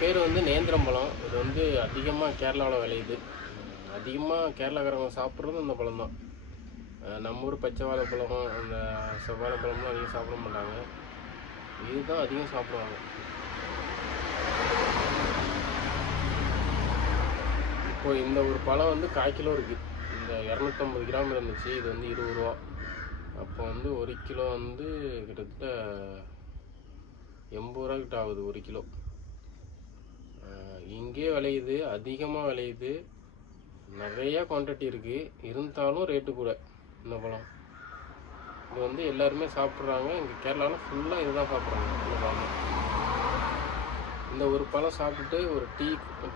பேர் வந்து நேந்திரம்பழம். இது வந்து அதிகமாக கேரளாவில் விளையுது. அதிகமாக கேரளாக்காரங்க சாப்பிட்றது இந்த பழம் தான். நம்ம ஊர் பச்சை வாழைப்பழம், அந்த செவ்வாழைப்பழம்லாம் அதிகம் சாப்பிட மாட்டாங்க. இதுதான் அதிகம் சாப்பிடுவாங்க. இப்போ இந்த ஒரு பழம் வந்து 1/4 கிலோ இருக்குது. இந்த 250 கிராம் இருந்துச்சு. இது வந்து 20 ரூபா. அப்போ வந்து 1 கிலோ வந்து கிட்டத்தட்ட 80 ரூபா கிட்ட ஆகுது 1 கிலோ. இங்கே விளையுது, அதிகமாக விளையுது, நிறையா குவான்டிட்டி இருக்குது. இருந்தாலும் ரேட்டு கூட இந்த பழம். இது வந்து எல்லாருமே சாப்பிட்றாங்க. இங்கே கேரளாவில் ஃபுல்லாக இதுதான் சாப்பிட்றாங்க இந்த பழம். இந்த ஒரு பழம் சாப்பிட்டு ஒரு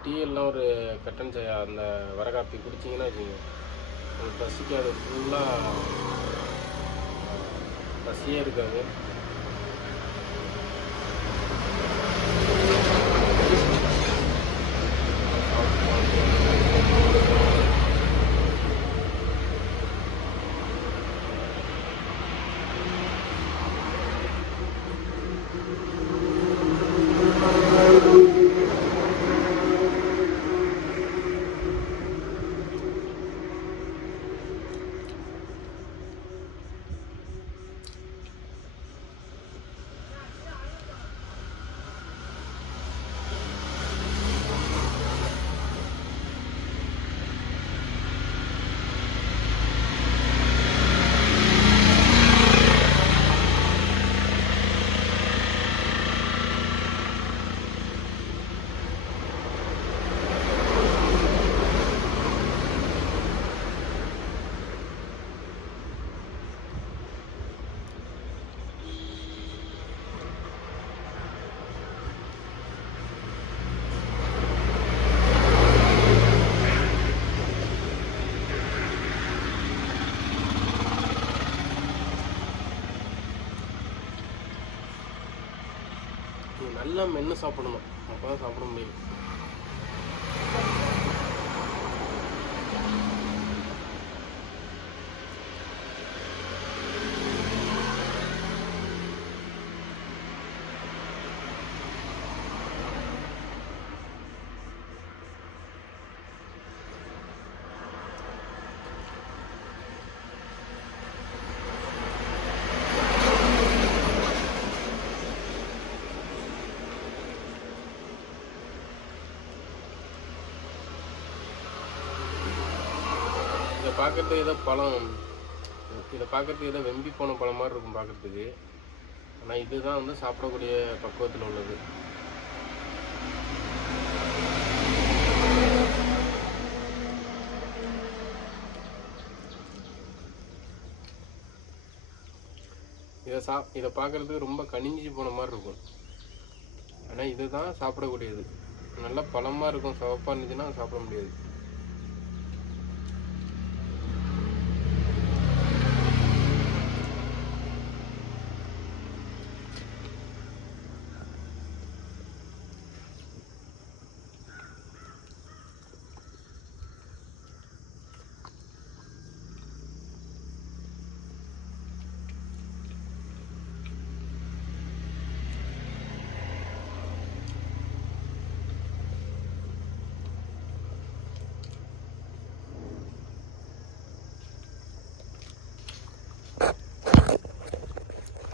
டீ எல்லாம் ஒரு கட்டன் சாயா அந்த வரகாப்பி குடிச்சிங்கன்னா வச்சுங்க, உங்களுக்கு பசிக்காது. ஃபுல்லாக பசியே இருக்காது. நல்லா மென்று சாப்பிடணும், அப்போ தான் சாப்பிட முடியும். இதை பார்க்குறதுக்கு ஏதோ பழம், இதை பார்க்குறதுக்கு ஏதோ வெம்பி போன பழம் மாதிரி இருக்கும் பார்க்குறதுக்கு. ஆனால் இதுதான் வந்து சாப்பிடக்கூடிய பக்குவத்தில் உள்ளது. இதை பார்க்குறதுக்கு ரொம்ப கனிஞ்சி போன மாதிரி இருக்கும். ஆனால் இதுதான் சாப்பிடக்கூடியது. நல்லா பழமாக இருக்கும். சிவப்பாக இருந்துச்சுன்னா சாப்பிட முடியாது.